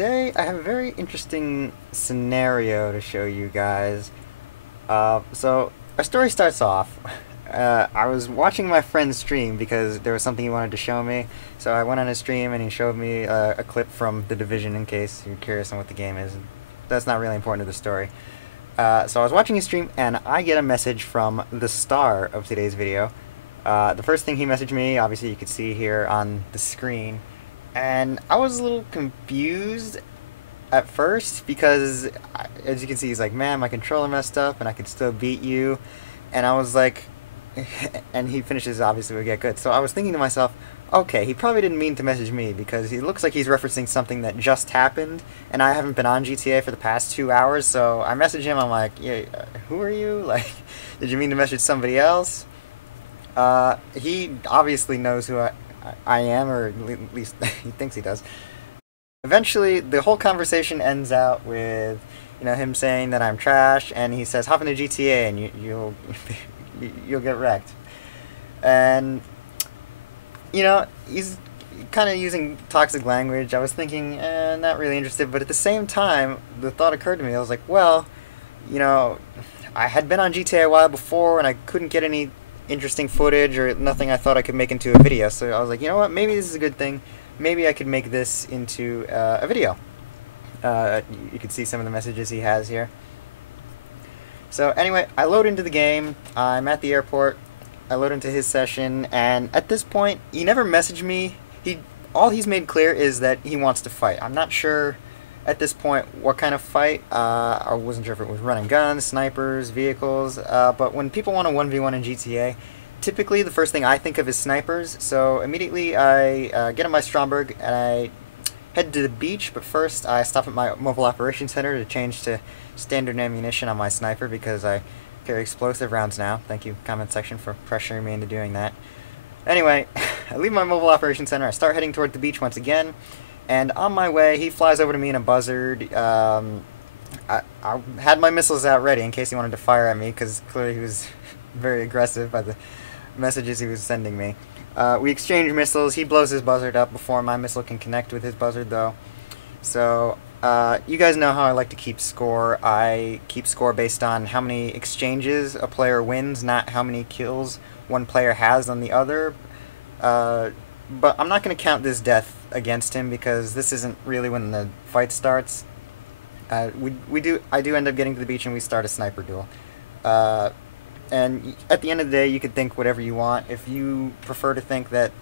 Today I have a very interesting scenario to show you guys. So our story starts off. I was watching my friend's stream because there was something he wanted to show me. So I went on his stream and he showed me a clip from The Division in case you're curious on what the game is. That's not really important to the story. So I was watching his stream and I get a message from the star of today's video. The first thing he messaged me, obviously you could see here on the screen. And I was a little confused at first because, as you can see, he's like, man, my controller messed up and I can still beat you. And I was like, and he finishes, obviously, we get good. So I was thinking to myself, okay, he probably didn't mean to message me because he looks like he's referencing something that just happened. And I haven't been on GTA for the past 2 hours. So I message him, I'm like, yeah, who are you? Like, did you mean to message somebody else? He obviously knows who I am, or at least he thinks he does. Eventually, the whole conversation ends out with, him saying that I'm trash, and he says, "Hop into GTA, and you'll get wrecked." And he's kind of using toxic language. I was thinking, not really interested, but at the same time, the thought occurred to me. I was like, well, I had been on GTA a while before, and I couldn't get any interesting footage or nothing I thought I could make into a video. So I was like, you know what, maybe this is a good thing. Maybe I could make this into a video. You can see some of the messages he has here. So anyway, I load into the game. I'm at the airport. I load into his session, and at this point, he never messaged me. All he's made clear is that he wants to fight. I'm not sure at this point what kind of fight. I wasn't sure if it was running guns, snipers, vehicles, but when people want a 1v1 in GTA, typically the first thing I think of is snipers. So immediately I get in my Stromberg and I head to the beach, but first I stop at my mobile operations center to change to standard ammunition on my sniper because I carry explosive rounds now. Thank you, comment section, for pressuring me into doing that. Anyway, I leave my mobile operations center, I start heading toward the beach once again. And on my way, he flies over to me in a buzzard. I had my missiles out ready in case he wanted to fire at me, because clearly he was very aggressive by the messages he was sending me. We exchange missiles. He blows his buzzard up before my missile can connect with his buzzard, though. So, you guys know how I like to keep score. I keep score based on how many exchanges a player wins, not how many kills one player has on the other. But I'm not going to count this death against him because this isn't really when the fight starts. I do end up getting to the beach and we start a sniper duel. And at the end of the day, you could think whatever you want. If you prefer to think that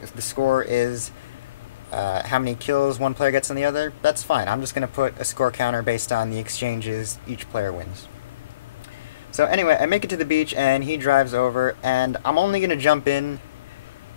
if the score is how many kills one player gets on the other, that's fine. I'm just going to put a score counter based on the exchanges each player wins. So anyway, I make it to the beach and he drives over, and I'm only going to jump in.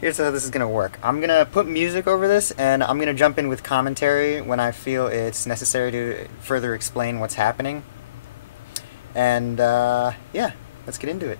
Here's how this is going to work. I'm going to put music over this, and I'm going to jump in with commentary when I feel it's necessary to further explain what's happening. And, yeah, let's get into it.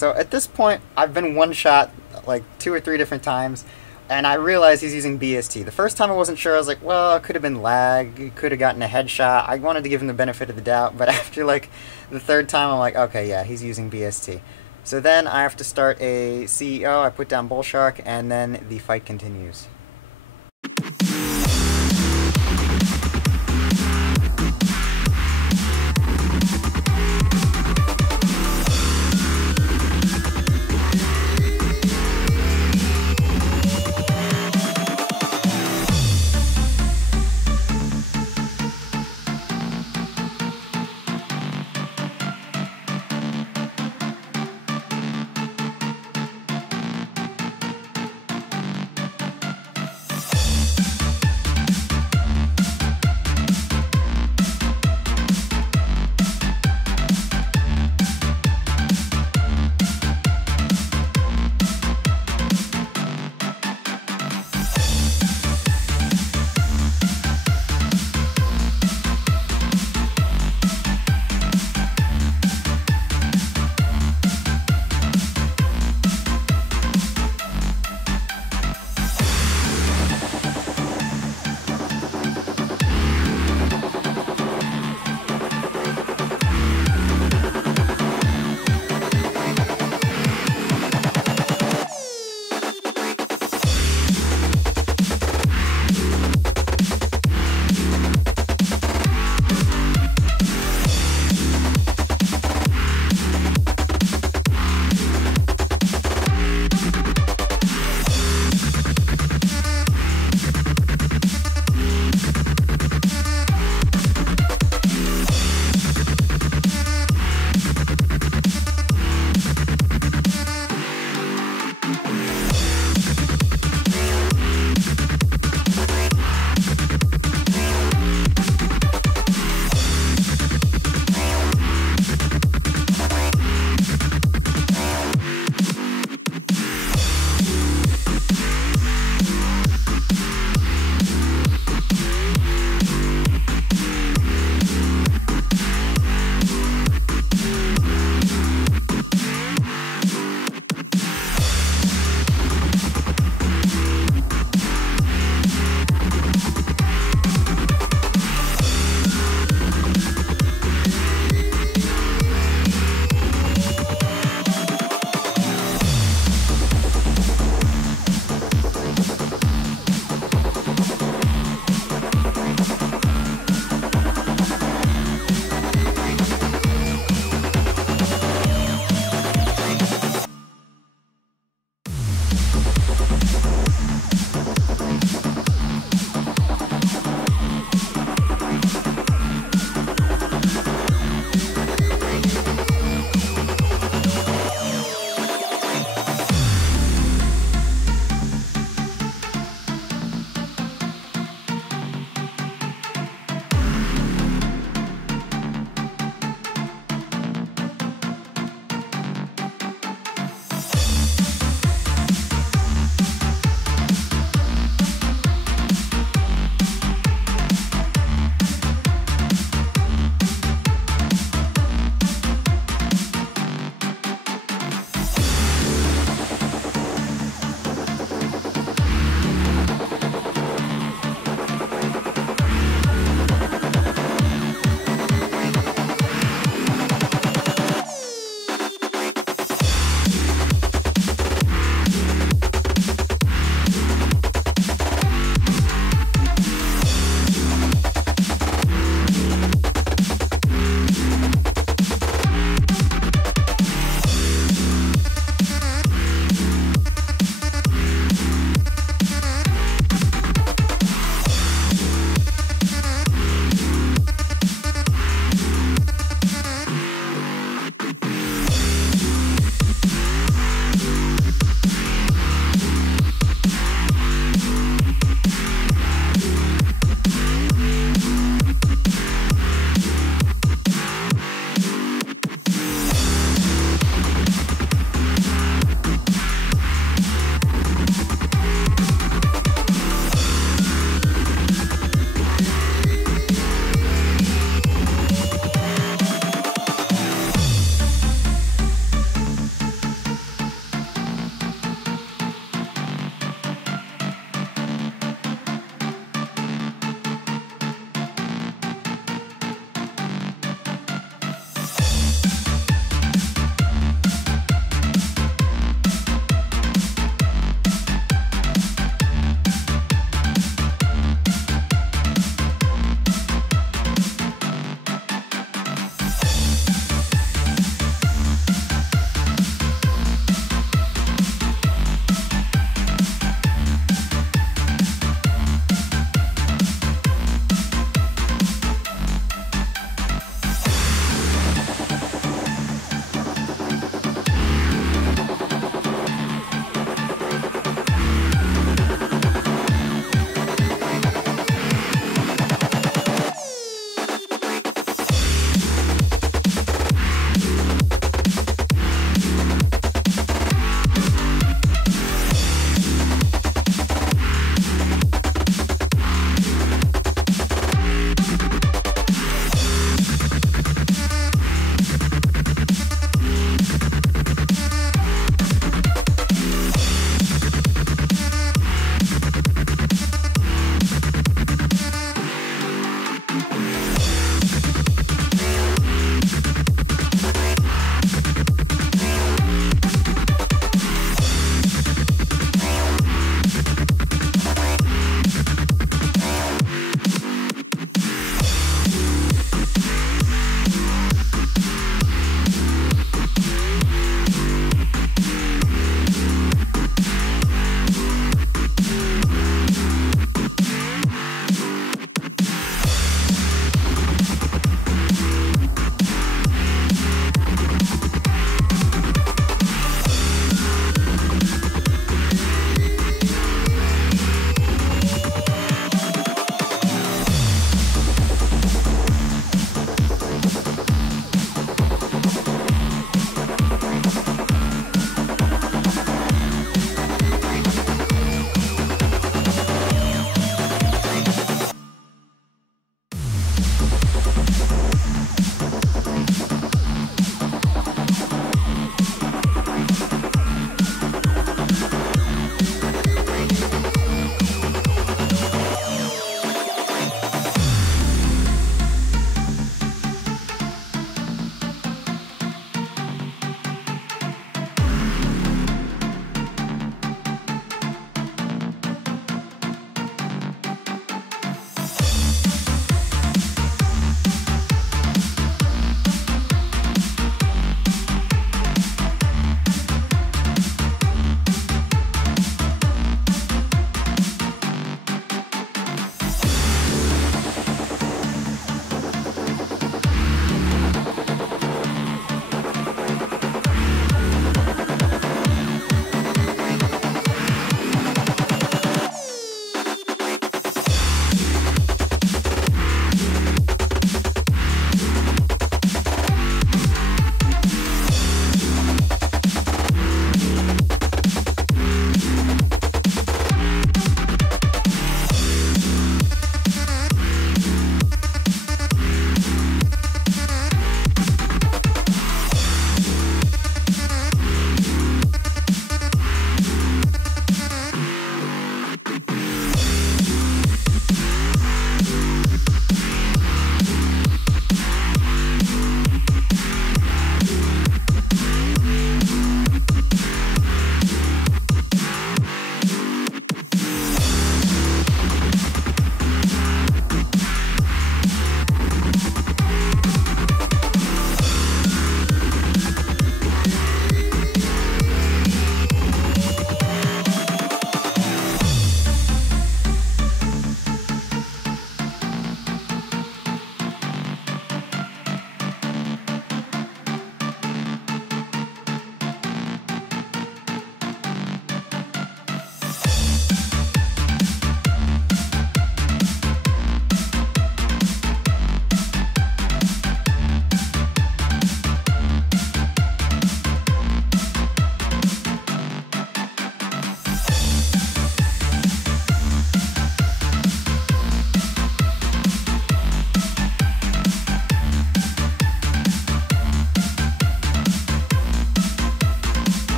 So at this point, I've been one shot like 2 or 3 different times, and I realized he's using BST. The first time I wasn't sure. I was like, well, it could have been lag. He could have gotten a headshot. I wanted to give him the benefit of the doubt, but after like the third time, I'm like, okay, yeah, he's using BST. So then I have to start a CEO. I put down Bull Shark, and then the fight continues.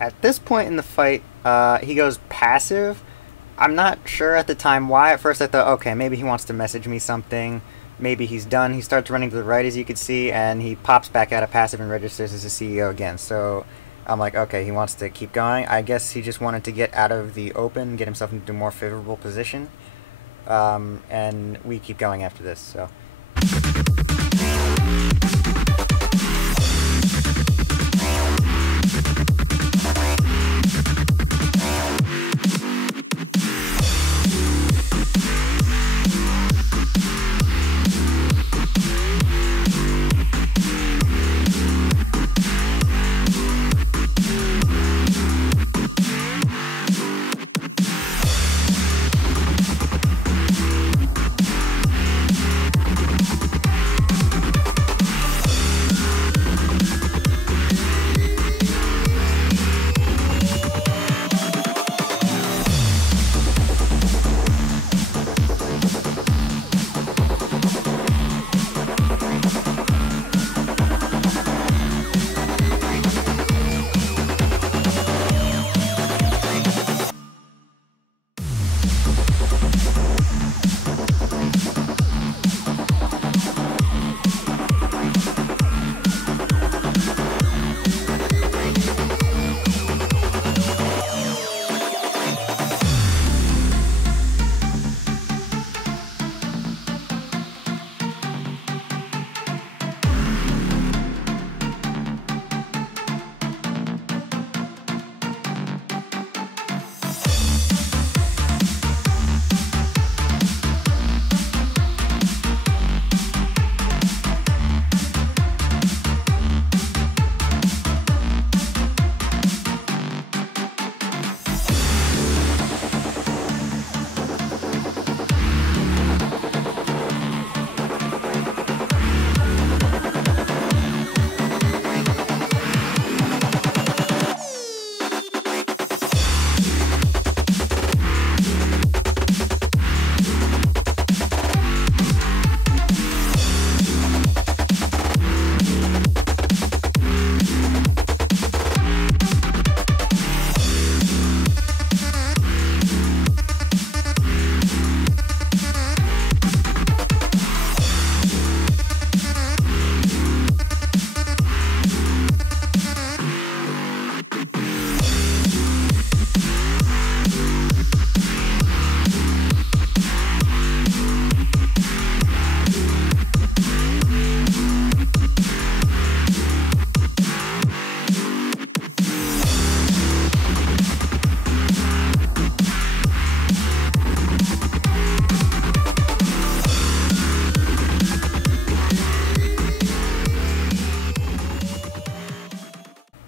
At this point in the fight, he goes passive. I'm not sure at the time why. At first I thought, okay, maybe he wants to message me something. Maybe he's done. He starts running to the right, as you can see, and he pops back out of passive and registers as a CEO again. So I'm like, okay, he wants to keep going. I guess he just wanted to get out of the open, get himself into a more favorable position. And we keep going after this, so...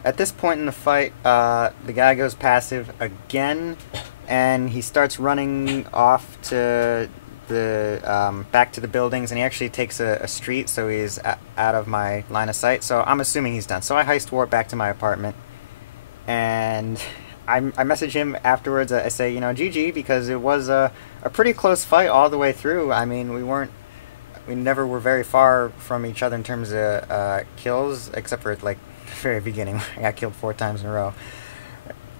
At this point in the fight, the guy goes passive again, and he starts running off to the back to the buildings, and he actually takes a street, so he's out of my line of sight. So I'm assuming he's done. So I heist warp back to my apartment, and I message him afterwards. I say, you know, GG, because it was a pretty close fight all the way through. I mean, we never were very far from each other in terms of kills, except for like the very beginning. I got killed 4 times in a row.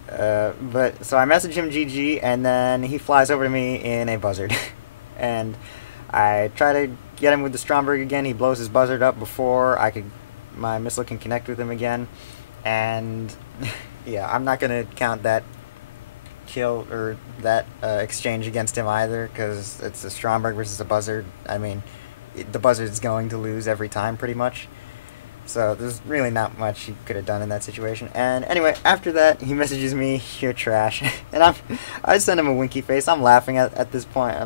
But so I message him GG, and then he flies over to me in a buzzard. And I try to get him with the Stromberg again. He blows his buzzard up before my missile can connect with him again. And yeah, I'm not gonna count that kill or that exchange against him either, because it's a Stromberg versus a buzzard. I mean, the buzzard's going to lose every time pretty much. So there's really not much he could have done in that situation. And anyway, after that, he messages me, "You're trash," and I send him a winky face. I'm laughing at this point.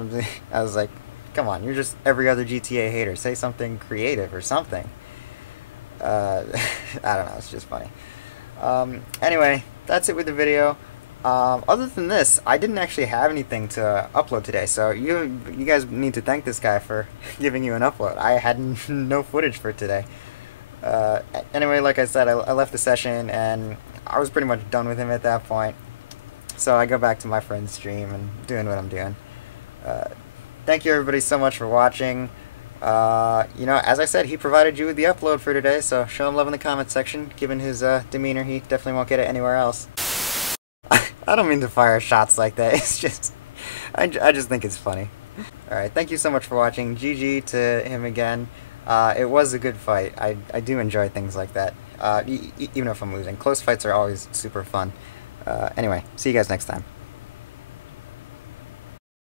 I was like, "Come on, you're just every other GTA hater. Say something creative or something." I don't know. It's just funny. Anyway, that's it with the video. Other than this, I didn't actually have anything to upload today, so you guys need to thank this guy for giving you an upload. I had no footage for today. Anyway, like I said, I left the session, and I was pretty much done with him at that point. So I go back to my friend's stream and doing what I'm doing. Thank you everybody so much for watching. You know, as I said, he provided you with the upload for today, so show him love in the comments section. Given his demeanor, he definitely won't get it anywhere else. I don't mean to fire shots like that. It's just, I just think it's funny. Alright, thank you so much for watching. GG to him again. It was a good fight. I do enjoy things like that. Even if I'm losing. Close fights are always super fun. Anyway, see you guys next time.